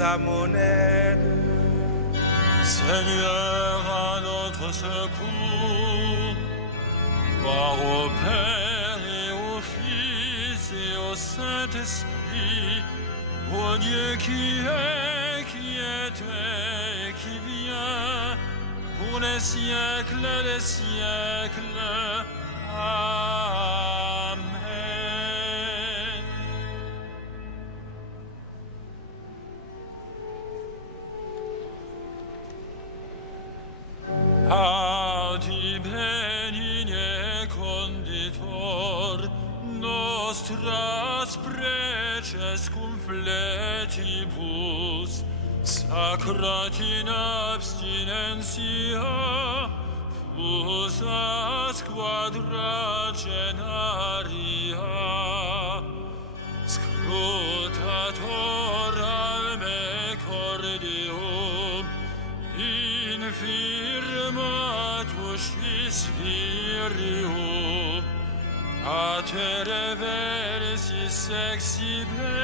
à mon aide. Seigneur, à notre secours, gloire au Père et au Fils et au Saint-Esprit, au Dieu qui était et qui vient, pour les siècles des siècles. Amen. Adi benigne conditor nostras preces cum fletibus sacrat in abstinentia fusas quadragenaria scrutator al me cordium infirmatus virium a te reversis exhibe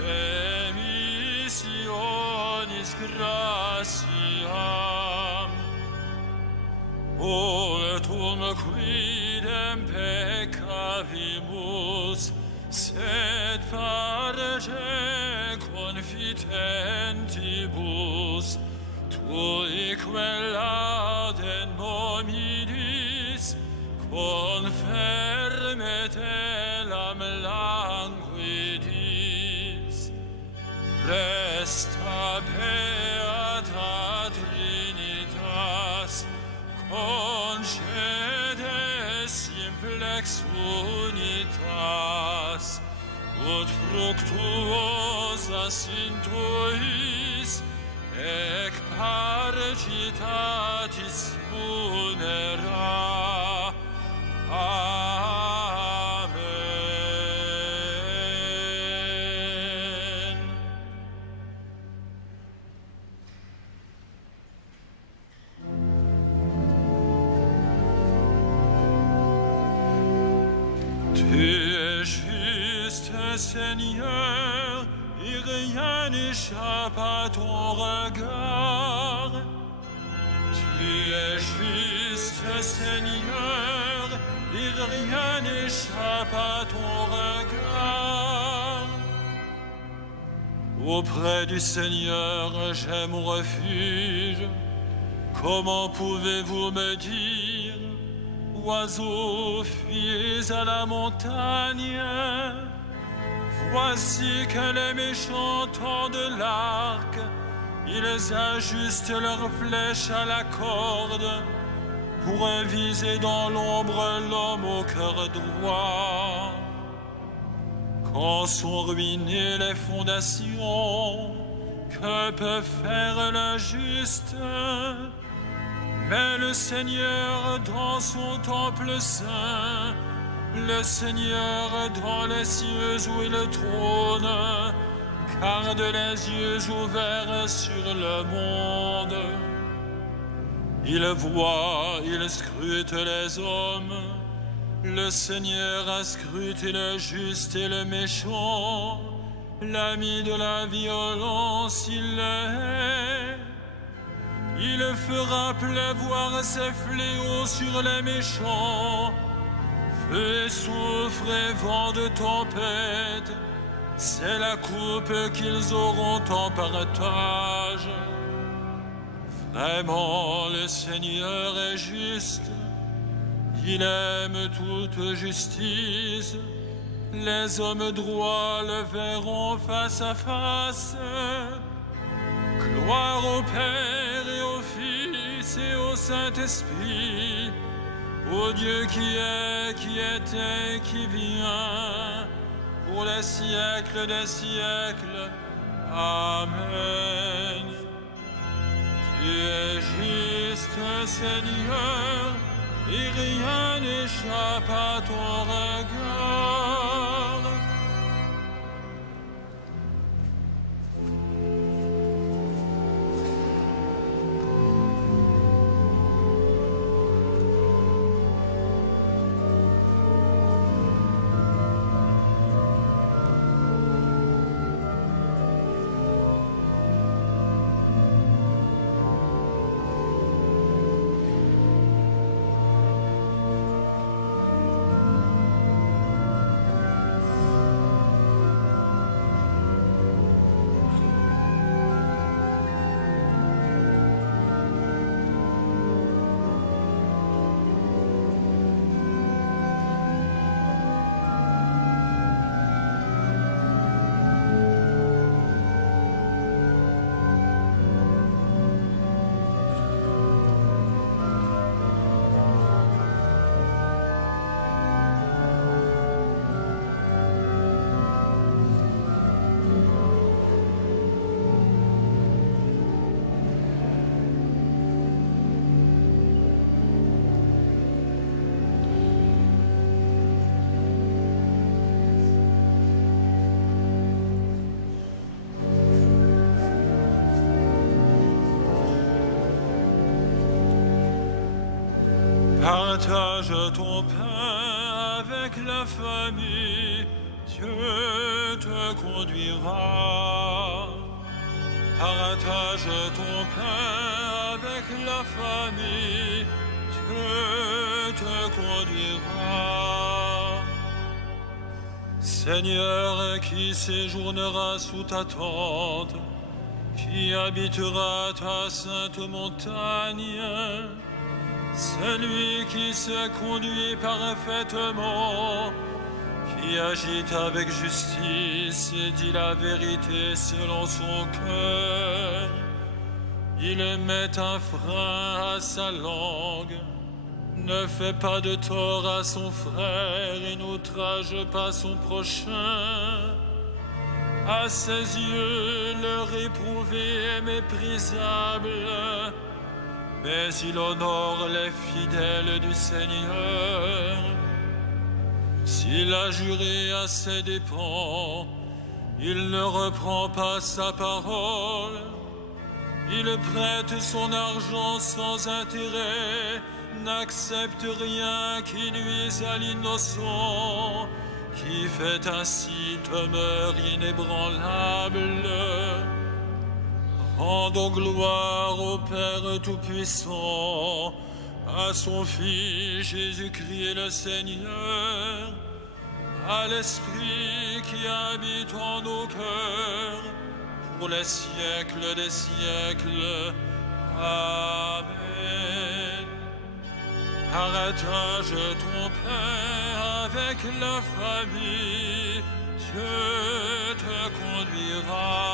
remissionis gratiam Multum quidem peccavimus sed parce confitentibus tui quelladen momidis conferme telam languidis resta beata Trinitas concede simplex unitas ut fructuosas in tuis ec parcitatis munera. Amen. Tu es juste, Seigneur, et rien n'échappe à ton regard. Tu es juste, Seigneur, et rien n'échappe à ton regard. Auprès du Seigneur, j'ai mon refuge. Comment pouvez-vous me dire, oiseaux, fuyez à la montagne? Voici que les méchants tendent l'arc, ils ajustent leurs flèches à la corde pour viser dans l'ombre l'homme au cœur droit. Quand sont ruinées les fondations, que peut faire le juste? Mais le Seigneur dans son temple saint, le Seigneur dans les cieux où il trône, garde les yeux ouverts sur le monde. Il voit, il scrute les hommes. Le Seigneur a scruté le juste et le méchant. L'ami de la violence, il l'est. Il fera pleuvoir ses fléaux sur les méchants. Feu et soufre et vent de tempête, c'est la coupe qu'ils auront en partage. Vraiment, le Seigneur est juste, il aime toute justice. Les hommes droits le verront face à face. Gloire au Père et au Fils et au Saint-Esprit, au Dieu qui était et qui vient, pour les siècles des siècles. Amen. Tu es juste, Seigneur, et rien n'échappe à ton regard. Partage ton pain avec la famille, Dieu te conduira. Partage ton pain avec la famille, Dieu te conduira. Seigneur, qui séjournera sous ta tente, qui habitera ta sainte montagne, celui qui se conduit parfaitement, qui agit avec justice et dit la vérité selon son cœur. Il met un frein à sa langue, ne fait pas de tort à son frère et n'outrage pas son prochain. À ses yeux, le réprouvé est méprisable, mais il honore les fidèles du Seigneur. S'il a juré à ses dépens, il ne reprend pas sa parole. Il prête son argent sans intérêt, n'accepte rien qui nuise à l'innocent, qui fait ainsi demeure inébranlable. Rendons gloire au Père Tout-Puissant, à son Fils Jésus-Christ le Seigneur, à l'Esprit qui habite en nos cœurs, pour les siècles des siècles. Amen. Partage ton pain avec la famille, Dieu te conduira.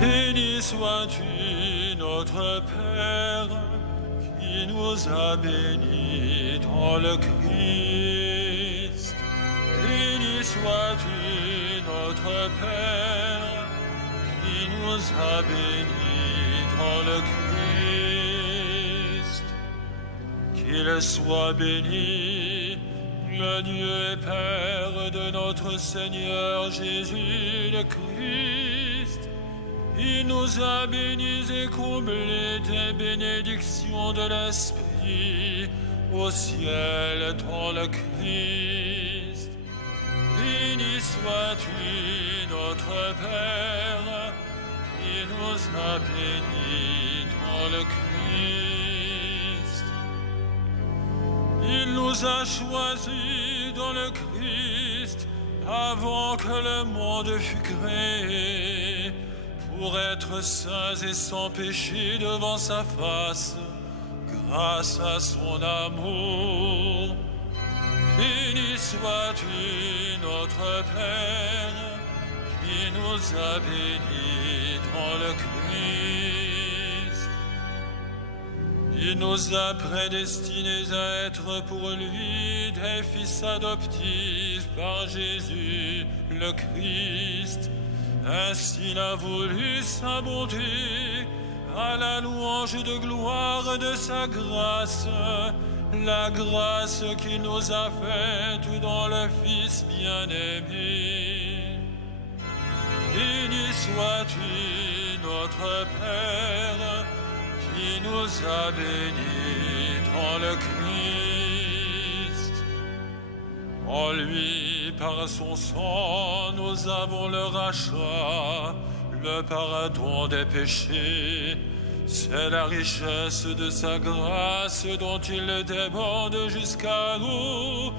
Béni sois-tu, notre Père, qui nous a bénis dans le Christ. Béni sois-tu, notre Père, qui nous a bénis dans le Christ. Qu'il soit béni, le Dieu et Père de notre Seigneur Jésus le Christ. Il nous a bénis et comblés des bénédictions de l'Esprit au ciel dans le Christ. Béni sois-tu, notre Père, qui nous a bénis dans le Christ. Il nous a choisis dans le Christ avant que le monde fût créé, pour être saints et sans péché devant sa face, grâce à son amour. Béni sois-tu, notre Père, qui nous a bénis dans le Christ. Il nous a prédestinés à être pour lui des fils adoptifs par Jésus le Christ, Ainsi il a voulu sa bonté, à la louange de gloire de sa grâce, la grâce qu'il nous a faite dans le Fils bien-aimé. Béni sois-tu, notre Père, qui nous a bénis dans le Christ. En lui, par son sang, nous avons le rachat, le pardon des péchés. C'est la richesse de sa grâce dont il déborde jusqu'à nous,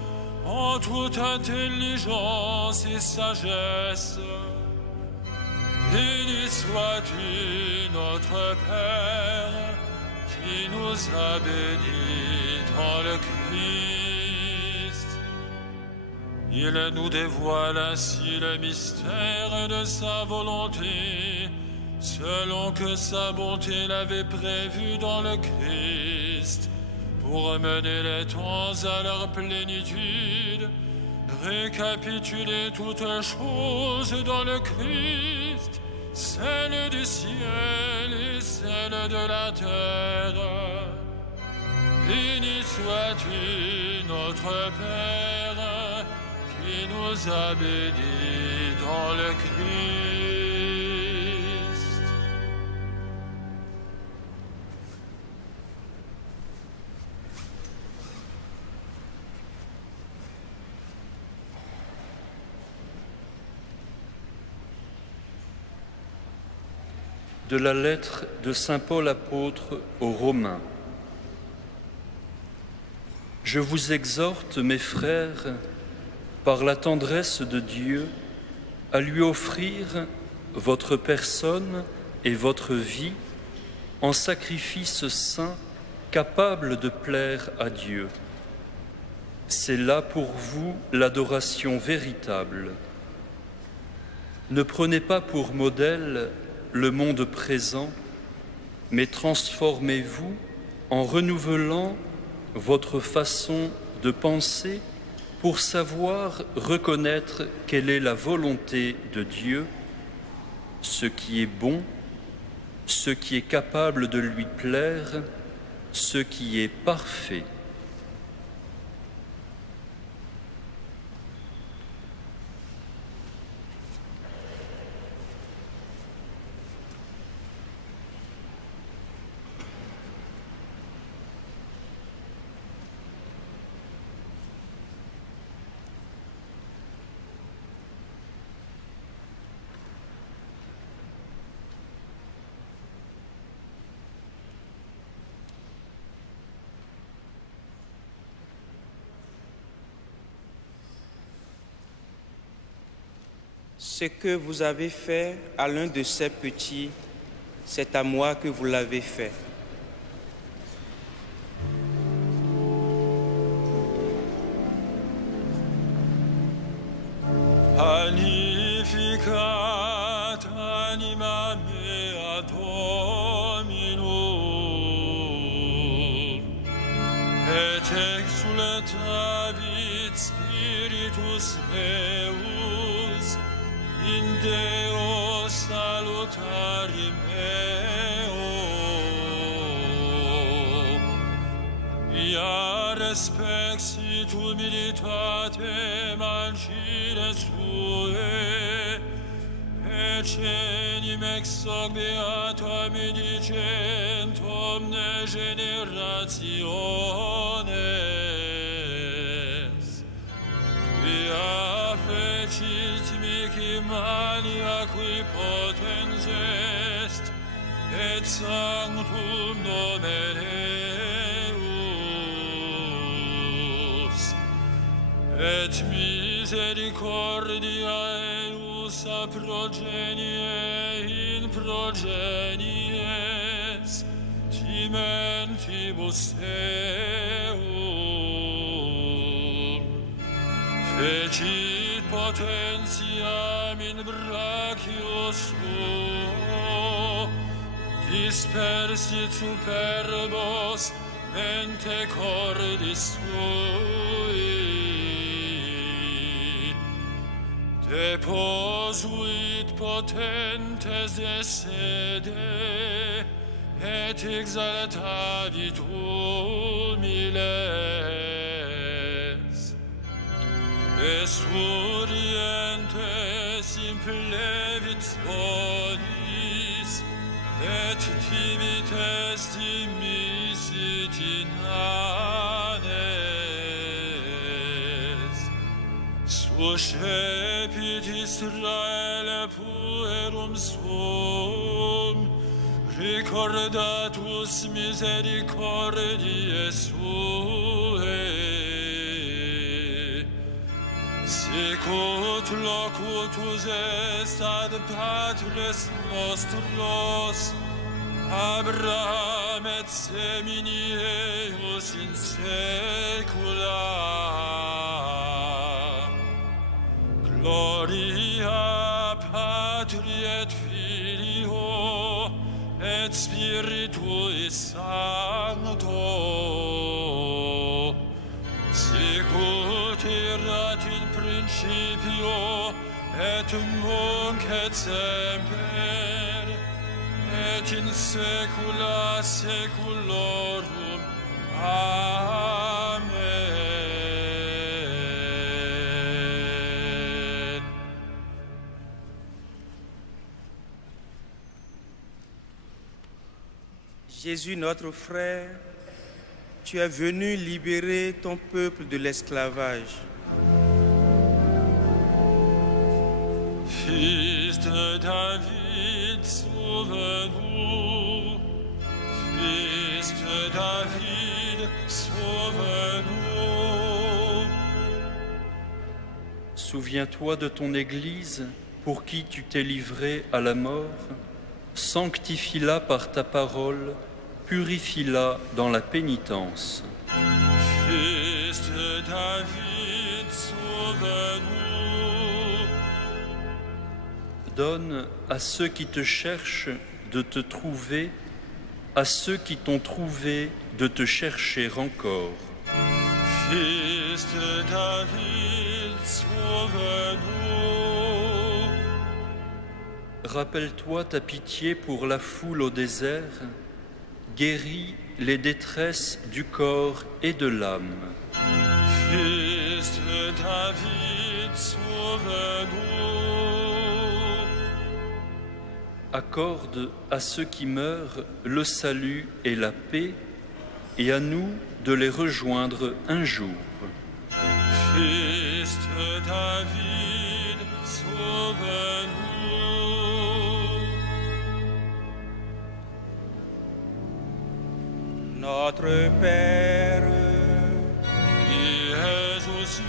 en toute intelligence et sagesse. Béni sois-tu, notre Père, qui nous a bénis dans le Christ. Il nous dévoile ainsi le mystère de sa volonté, selon que sa bonté l'avait prévu dans le Christ, pour mener les temps à leur plénitude, récapituler toutes choses dans le Christ, celle du ciel et celle de la terre. Béni sois-tu, notre Père, qui nous a bénis dans le Christ. De la lettre de saint Paul apôtre aux Romains. Je vous exhorte, mes frères, par la tendresse de Dieu, à lui offrir votre personne et votre vie en sacrifice saint, capable de plaire à Dieu. C'est là pour vous l'adoration véritable. Ne prenez pas pour modèle le monde présent, mais transformez-vous en renouvelant votre façon de penser pour savoir reconnaître quelle est la volonté de Dieu, ce qui est bon, ce qui est capable de lui plaire, ce qui est parfait. Ce que vous avez fait à l'un de ces petits, c'est à moi que vous l'avez fait. Magnificat anima mea Dominum, et exultavit spiritus meus in Deo salutari meo. Via respexit humilitatem ancire sue, ecenim ex hoc beatam dicent omne generationes. Via fecit mihi mania qui potens est, et sanctum nomen eius, et misericordia eius a progenie in progenies timentibus eum. Fecit potentiam in brachio suo, dispersit superbos mente cordis sui. Deposuit potentes de sede, et exaltavit humiles. Esturientes implevit spodis, et tibites dimisit inanes. Suscepit Israele puerum sum, recordatus misericordiae suae. Sic ut locutus est ad patres nostros, Abraham et semini eius in saecula. Gloria Patri et Filio et Spiritui Sancto, sic ut erat in principio et nunc et semper et in saecula saeculorum. Amen. Jésus, notre frère, tu es venu libérer ton peuple de l'esclavage. Fils de David, sauve-nous. Fils de David, sauve-nous. Souviens-toi de ton Église pour qui tu t'es livré à la mort. Sanctifie-la par ta parole, purifie-la dans la pénitence. Fils de David, sauve-nous. Donne à ceux qui te cherchent de te trouver, à ceux qui t'ont trouvé de te chercher encore. Fils de David, sauve-nous. Rappelle-toi ta pitié pour la foule au désert, guéris les détresses du corps et de l'âme. Fils de David, sauve-nous. Accorde à ceux qui meurent le salut et la paix, et à nous de les rejoindre un jour. Fils de David, sauve-nous. Notre Père, qui es aux cieux,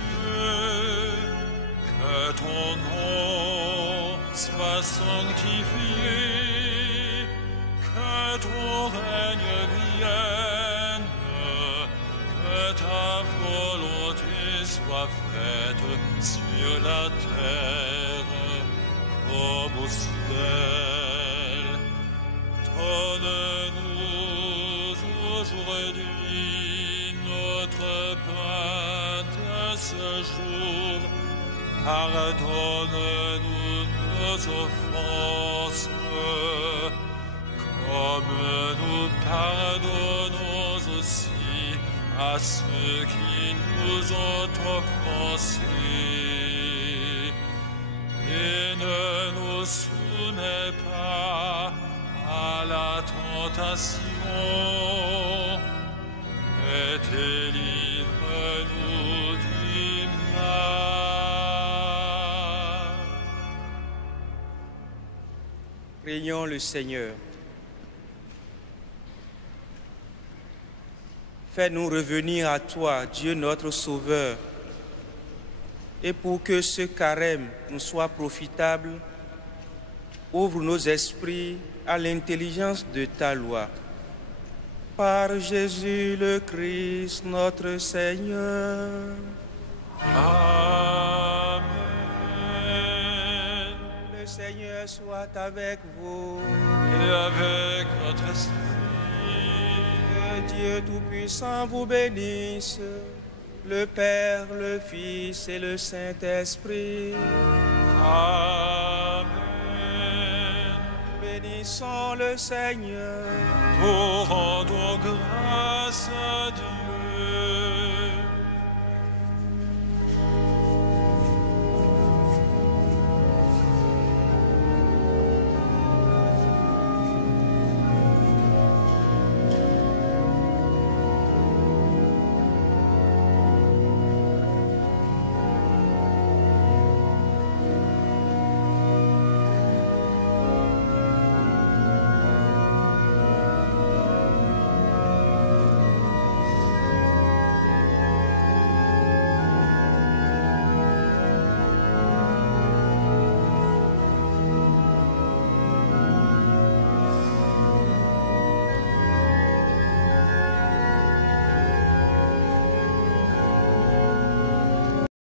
que ton nom soit sanctifié, que ton règne vienne, que ta volonté soit faite sur la terre comme au ciel. Donne-nous aujourd'hui notre pain de ce jour. Pardonne-nous nos offenses, comme nous pardonnons aussi à ceux qui nous ont offensés. Et ne nous soumets pas à la tentation, et délivre-nous du mal. prions le Seigneur. Fais-nous revenir à toi, Dieu notre Sauveur, et pour que ce carême nous soit profitable, ouvre nos esprits à l'intelligence de ta loi. Par Jésus le Christ, notre Seigneur. Amen. Le Seigneur soit avec vous. Et avec votre esprit. Que Dieu Tout-Puissant vous bénisse, le Père, le Fils et le Saint-Esprit. Amen. Bénissons le Seigneur. Nous rendons grâce à Dieu.